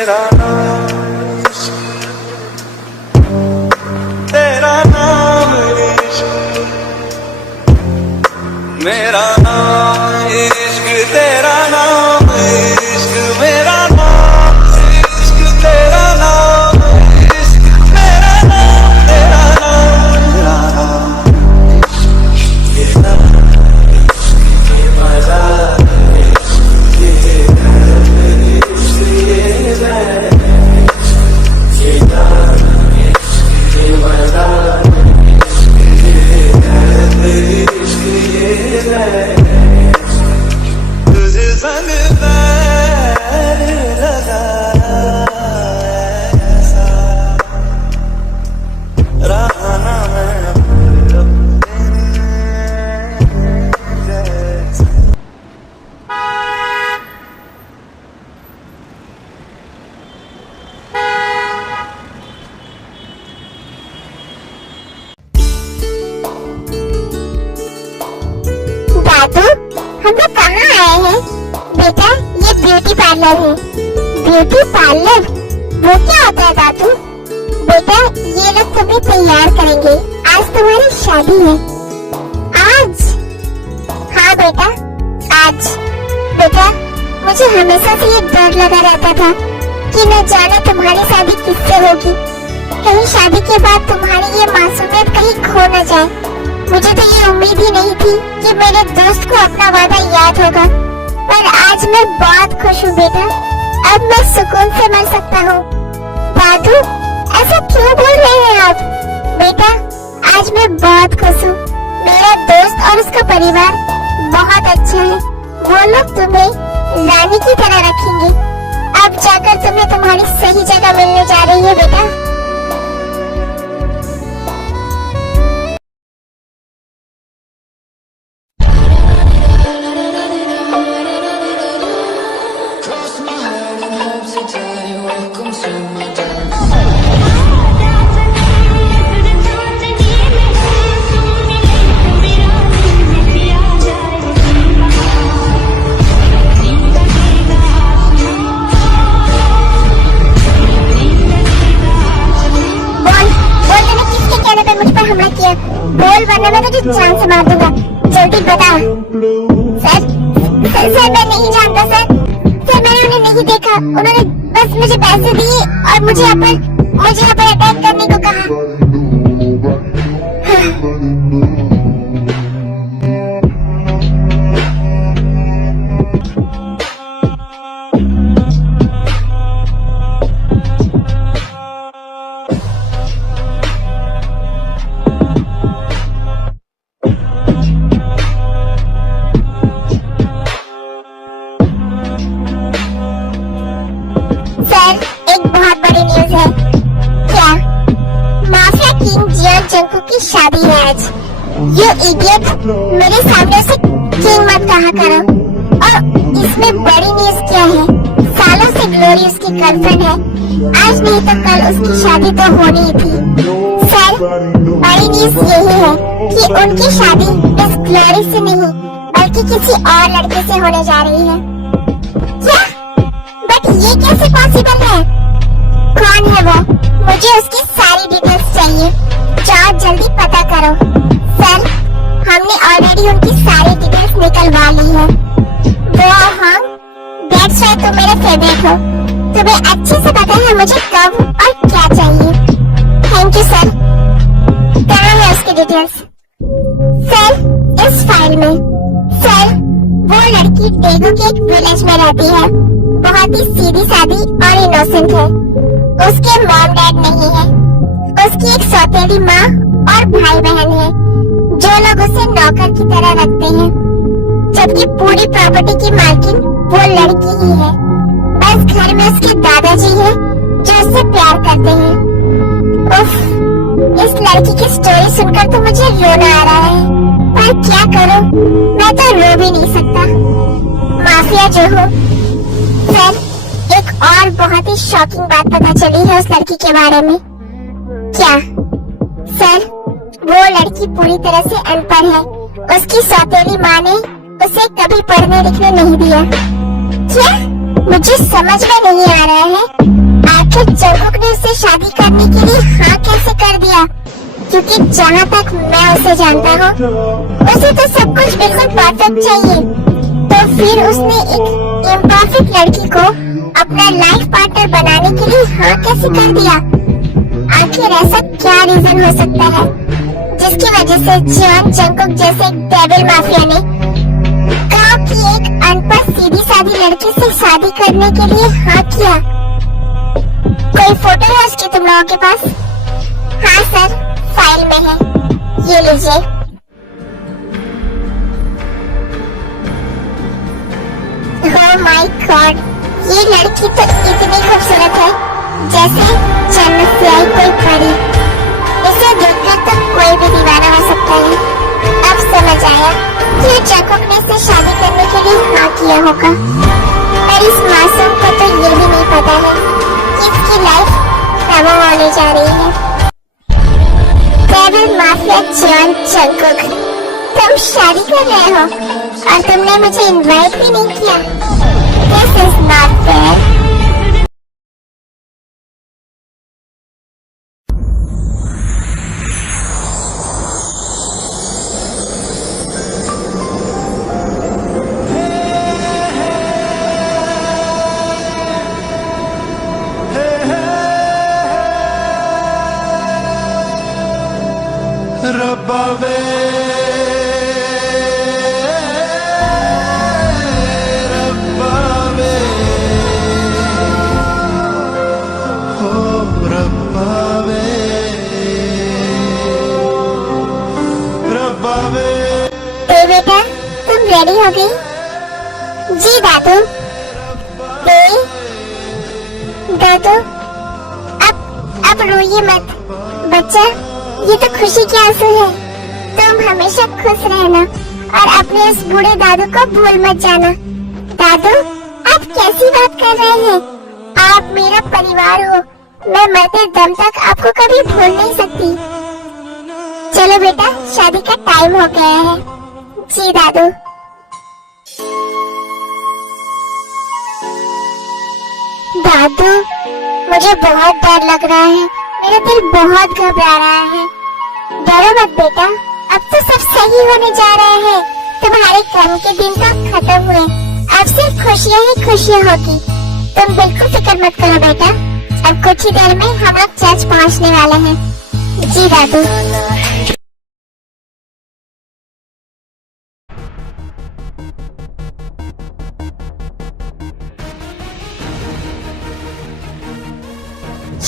मेरा नाम तेरा नाम इश्क, मेरा नाम इश्क तेरा नाम इश्क, मेरा नाम इश्क तेरा नाम इश्क, मेरा नाम तेरा नाम मेरा नाम ये मजा दादू, हम लोग कहाँ आए हैं? बेटा, ये ब्यूटी पार्लर है। Beauty parlour? वो क्या होता है दादू? बेटा, ये लोग तुम्हें तैयार करेंगे। आज तुम्हारी शादी है। आज? हाँ बेटा, आज। बेटा, मुझे हमेशा से ये डर लगा रहता था कि न जाने तुम्हारी शादी किससे होगी। कहीं शादी के बाद तुम्हारी ये मासूमियत कहीं खो न जाए। मुझे तो ये उम्मीद ही नहीं थी कि मेरे दोस्त को अपना वादा याद होगा, पर आज मैं बहुत खुश हूँ बेटा। अब मैं सुकून से मर सकता हूँ। दादू, ऐसा क्यों बोल रहे हैं आप? बेटा, आज मैं बहुत खुश हूँ। मेरा दोस्त और उसका परिवार बहुत अच्छा है। वो लोग तुम्हें रानी की तरह रखेंगे। अब जाकर तुम्हें तुम्हारी सही जगह मिलने जा रही है बेटा। बोल, वरना मैं तुझे जान से मार दूंगा। जल्दी बता। सर, मैं नहीं जानता सर। मैंने उन्हें नहीं देखा। उन्होंने बस मुझे पैसे दिए और मुझे यहाँ पर अटैक करने को कहा। की शादी है आज। ये इडियट मेरे सामने से किंग मत कहा करो। और इसमें बड़ी न्यूज क्या है? सालों से ग्लोरी उसकी गर्लफ्रेंड है। आज नहीं तो कल उसकी शादी तो होनी ही थी। सर, बड़ी न्यूज यही है कि उनकी शादी इस ग्लोरी से नहीं बल्कि किसी और लड़के से होने जा रही है। क्या? बट ये कैसे पॉसिबल है? कौन है वो? मुझे उसकी सारी डिटेल्स चाहिए। जाओ जल्दी पता करो। सर, हमने ऑलरेडी उनकी सारी डिटेल्स निकलवा ली है। वो हम दैट्स व्हाई तुम मेरे फेवरेट हो। तुम्हें अच्छे से पता है मुझे कब और क्या चाहिए। Thank you sir. कहाँ है उसकी डिटेल्स? सर, इस फाइल में। सर, वो लड़की डेगू के एक विलेज में रहती है। बहुत ही सीधी सादी और इनोसेंट है। उसके मॉम डैड नहीं है। उसकी एक सौतेली माँ और भाई बहन है जो लोग उसे नौकर की तरह रखते हैं, जबकि पूरी प्रॉपर्टी की मालकिन वो लड़की ही है। बस घर में उसके दादाजी हैं जो उससे प्यार करते हैं। उफ, इस लड़की की स्टोरी सुनकर तो मुझे रोना आ रहा है, पर क्या करूं? मैं तो रो भी नहीं सकता। माफिया जो हो। सर, एक और बहुत ही शॉकिंग बात पता चली है उस लड़की के बारे में। क्या? सर, वो लड़की पूरी तरह से अनपढ़ है। उसकी सौतेली माँ ने उसे कभी पढ़ने लिखने नहीं दिया। क्या? मुझे समझ में नहीं आ रहा है आखिर जंगकुक ने उससे शादी करने के लिए हाँ कैसे कर दिया, क्योंकि जहाँ तक मैं उसे जानता हूँ उसे तो सब कुछ बिल्कुल परफेक्ट चाहिए, तो फिर उसने एक इम्परफेक्ट लड़की को अपना लाइफ पार्टनर बनाने के लिए हाँ कैसे कर दिया। आखिर ऐसा क्या रीजन हो सकता है जिसकी वजह से जियोन जंगकुक जैसे एक डेविल माफिया ने गांव की एक अनपढ़ सीधी सादी लड़की से शादी करने के लिए हाँ किया। कोई फोटो है उसकी तुम लोगों के पास? हाँ सर, फाइल में है, ये लीजिए। ओह माय गॉड, ये लड़की तो इतनी खूबसूरत है जैसे जन्नत से आई कोई परी। इसे देखकर तो कोई भी दीवाना हो सकता है। अब समझ आया कि जंगकुक ने इसे शादी करने के लिए हाँ किया होगा, पर इस मासूम को तो ये भी नहीं पता है कि इसकी लाइफ तबाह होने जा रही है। डेविल माफिया जियोन जंगकुक, तुम शादी कर रहे हो और तुमने मुझे इनवाइट भी नहीं किया। This is not fair. रब्बा वे रब्बा वे हो रब्बा वे रब्बा वे। बेटा तुम रेडी हो गई? जी दादू। दादू अब रोइए मत बच्चा, ये तो खुशी के आंसू है। तुम हमेशा खुश रहना और अपने उस बूढ़े दादू को भूल मत जाना। दादू आप कैसी बात कर रहे हैं? आप मेरा परिवार हो, मैं मरते दम तक आपको कभी भूल नहीं सकती। चलो बेटा शादी का टाइम हो गया है। जी दादू। दादू मुझे बहुत डर लग रहा है, मेरा दिल बहुत घबरा रहा है। डरो मत बेटा, अब तो सब सही होने जा रहे हैं। तुम्हारे कर्म के दिन तो खत्म हुए, अब सिर्फ खुशियाँ ही खुशियाँ होगी। तुम बिल्कुल फिक्र मत करो बेटा, अब कुछ ही देर में हम लोग चर्च पहुँचने वाले हैं। जी दादू।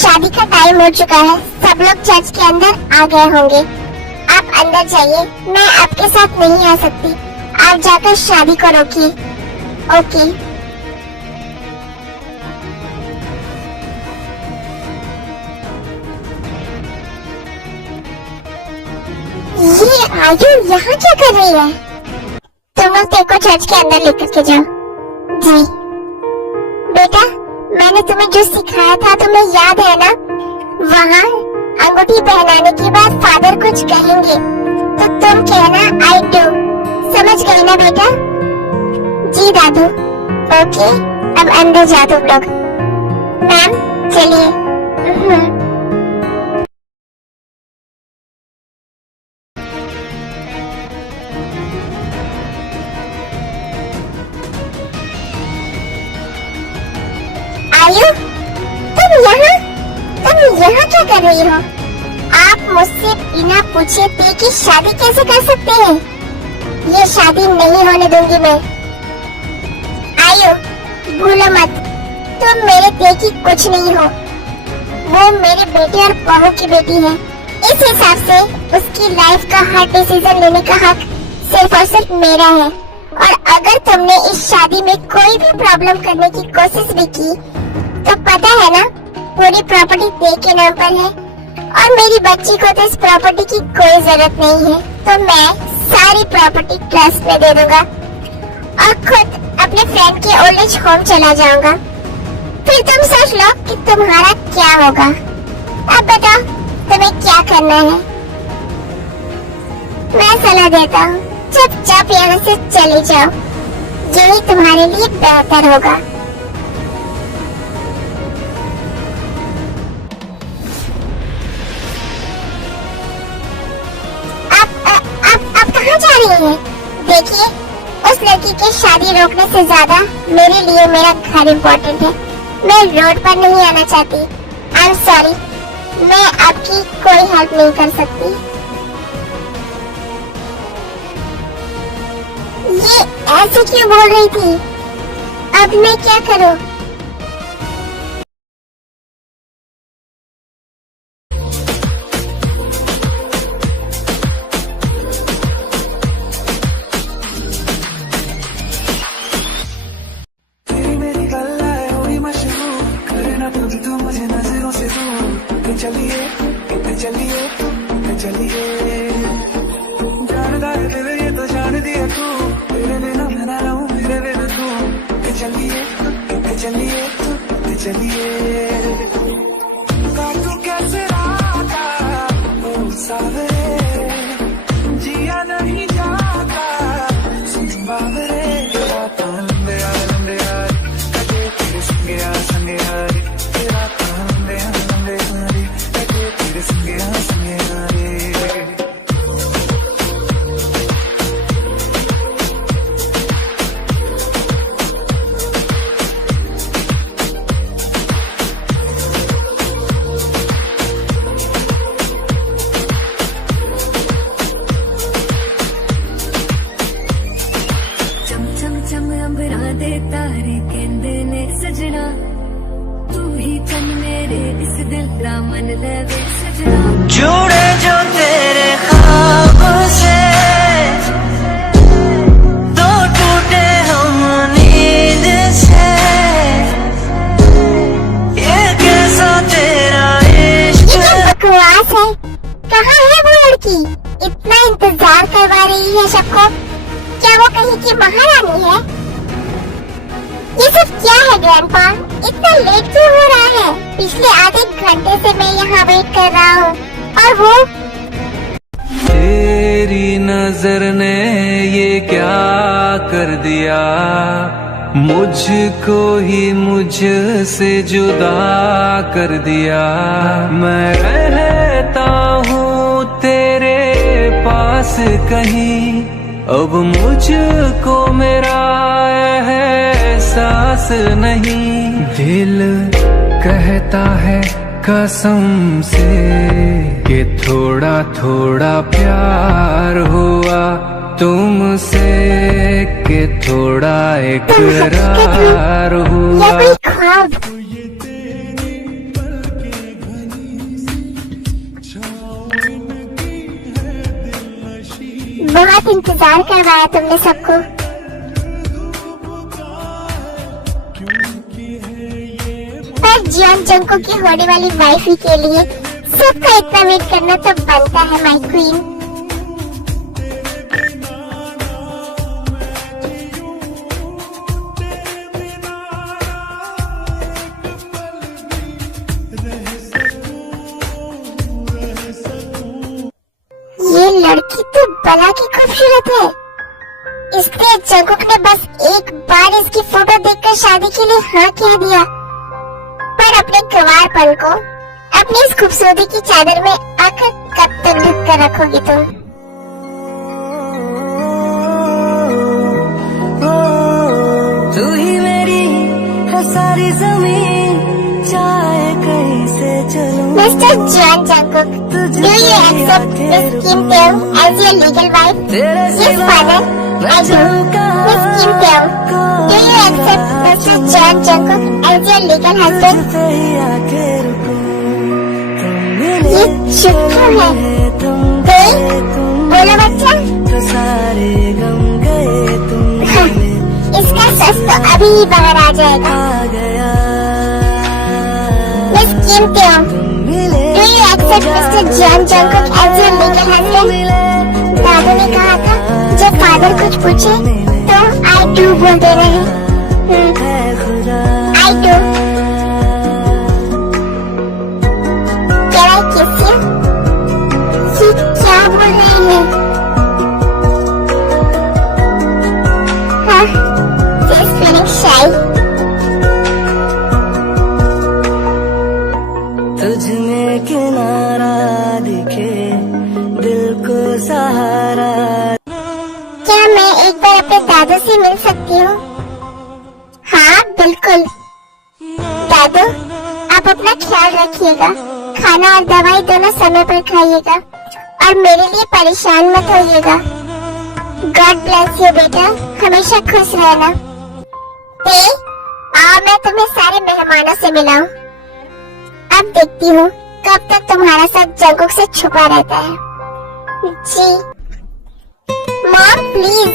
शादी का टाइम हो चुका है, सब लोग चर्च के अंदर आ गए होंगे। आप अंदर जाइए, मैं आपके साथ नहीं आ सकती। आप जाकर शादी को रोकिए। ओके। ये आयु यहाँ क्या कर रही है? तुम लोग देखो चर्च के अंदर लेकर के जाओ। जी बेटा, मैंने तुम्हें जो सिखाया था तुम्हें याद है ना? वहाँ अंगूठी पहनाने के बाद फादर कुछ कहेंगे तो तुम कहना आई डू। समझ गई ना बेटा? जी दादू। ओके, अब अंदर जाओ तुम लोग। मैम चलिए। आयु तुम यहाँ क्या कर रही हो? आप मुझसे बिना पूछे पी की शादी कैसे कर सकते हैं? ये शादी नहीं होने दूंगी मैं। आयु भूलो मत, तुम मेरे पी की कुछ नहीं हो। वो मेरे बेटे और बहू की बेटी है। इस हिसाब से उसकी लाइफ का हर डिसीजन लेने का हक सिर्फ और सिर्फ मेरा है। और अगर तुमने इस शादी में कोई भी प्रॉब्लम करने की कोशिश भी की तो पता है ना, पूरी प्रॉपर्टी दे के नाम पर है और मेरी बच्ची को तो इस प्रॉपर्टी की कोई जरूरत नहीं है, तो मैं सारी प्रॉपर्टी ट्रस्ट में दे दूंगा और खुद अपने फ्रेंड के ओल्ड एज होम चला जाऊंगा। फिर तुम सोच लो कि तुम्हारा क्या होगा। अब बताओ तुम्हें क्या करना है? मैं सलाह देता हूँ, चुपचाप यहाँ से चले जाओ, यही तुम्हारे लिए बेहतर होगा। नहीं है। देखिए, उस लड़की की शादी रोकने से ज्यादा मेरे लिए मेरा घर इम्पोर्टेंट है। मैं रोड पर नहीं आना चाहती। आई एम सॉरी, मैं आपकी कोई हेल्प नहीं कर सकती। ये ऐसे क्यों बोल रही थी? अब मैं क्या करूं? तेरी मेरी गल्ला है होगी मशहूर, करे ना तुझ तू मुझे नजरों से दूर। के चलिए जानदा है दिल ये तो जान दिया तू, तेरे बिना मैं ना रहूं मेरे बिना तू। के चलिए काटू कैसे राता ओ सावरे, जिया नहीं जाता सुन बाबरे। रात लंबे यार कटे तेरे संगे यारी, तेरा लंबे यारी कटे तेरे संगे यारी। चम अंबरा दे तारे कहंदे ने सजना, तू ही चन मेरे इस दिल दा मन लवे सजना। जुड़े जो तेरे ख्वाब से, तो टूटे हम नींद से। ये कैसा तेरा इश्क। ये तो बकवास है। कहाँ है वो लड़की? इतना इंतजार करवा रही है सबको। क्या वो कहीं की महारानी है? ये सब क्या है ग्रैंडपा? इतना लेट क्यों हो रहा है? पिछले आधे घंटे से मैं यहाँ वेट कर रहा हूँ और वो तेरी नजर ने ये क्या कर दिया, मुझको ही मुझसे जुदा कर दिया। मैं रहता हूँ तेरे पास कहीं, अब मुझको मेरा एहसास नहीं। दिल कहता है कसम से कि थोड़ा थोड़ा प्यार हुआ तुमसे, कि थोड़ा इकरार या हुआ। कोई ख्वाब। बहुत इंतजार करवाया तुमने सबको। पर जियोन जंको की होने वाली वाइफी के लिए सबका इतना वेट करना तो बनता है माय क्वीन। ये लड़की तो बला की खूबसूरत है। इसलिए जंकुक ने बस एक बार इसकी फोटो देखकर शादी के लिए हाँ कह दिया। पर अपने गंवारपन को अपनी इस खूबसूरती की चादर में आकर कब तक ढक कर रखोगी तुम? तू ही मेरी है सारी जमीन, चाहे कहीं से चलूं। Mr. John Jungkook, do you accept Miss Kim Tae-young as your legal wife? Yes, father, I do. Miss Kim Tae-young, do you accept Mr. John Jungkook as your legal husband? ये चुप क्यों है? कोई बोलो बच्चा। हाँ, इसका सच तो अभी ही बाहर आ जाएगा। Miss Kim Tae-young, do you accept Mr. John Jungkook as your legal husband? दादू ने कहा था जब फादर कुछ पूछे तो I do बोल देना है। I do। Can I kiss you? ये क्या बोल रही है? हाँ, she's feeling shy। तुझ में किनारा दिखे, दिल को सहारा। दादू से मिल सकती हूँ? हाँ बिल्कुल। दादू आप अपना ख्याल रखिएगा, खाना और दवाई दोनों समय पर खाइएगा और मेरे लिए परेशान मत होइएगा। गॉड ब्लेस यू बेटा, हमेशा खुश रहना। आओ मैं तुम्हें सारे मेहमानों से मिलाऊं। अब देखती हूँ कब तक तुम्हारा साथ जंगुक से छुपा रहता है। जी मॉम प्लीज,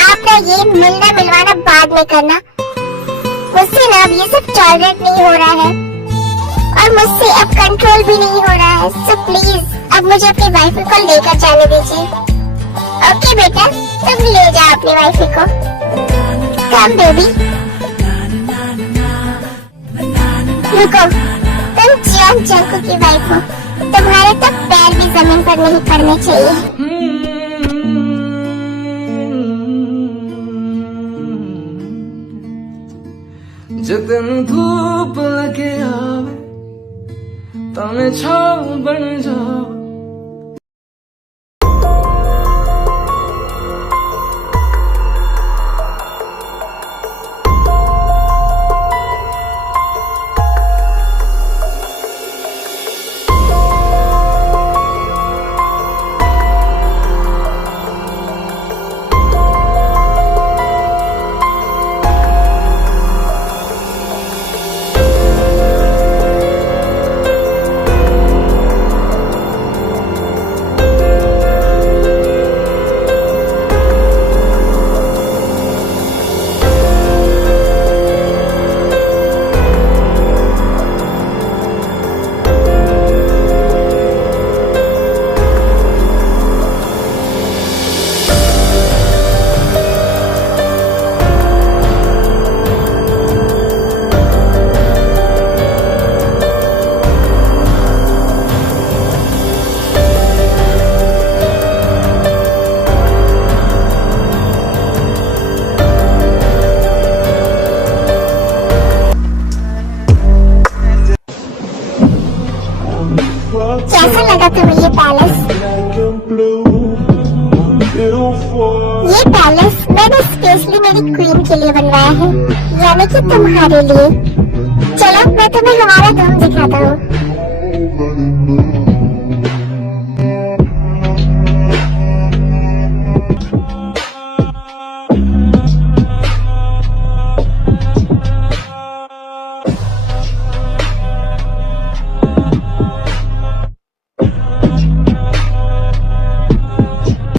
आप ना ये मिलना मिलवाना बाद में करना। मुझसे ना अब ये सब टॉलरेट नहीं हो रहा है और मुझसे अब कंट्रोल भी नहीं हो रहा है। सो प्लीज अब मुझे अपनी वाइफ को लेकर जाने दीजिए। ओके बेटा, तुम ले जाओ अपनी वाइफ को। Come baby. रुको, तुम जियोन जंगकुक की वाइफ हो, तुम्हारे तो पैर भी जमीन पर नहीं पड़ने चाहिए। जतन धूप लगे आवे तने छाव बन जाओ। कैसा लगा तुम्हें ये पैलेस? ये पैलेस मैंने स्पेशली मेरी क्वीन के लिए बनवाया है, यानी कि तुम्हारे लिए। चलो मैं तुम्हें हमारा रूम दिखाता हूँ।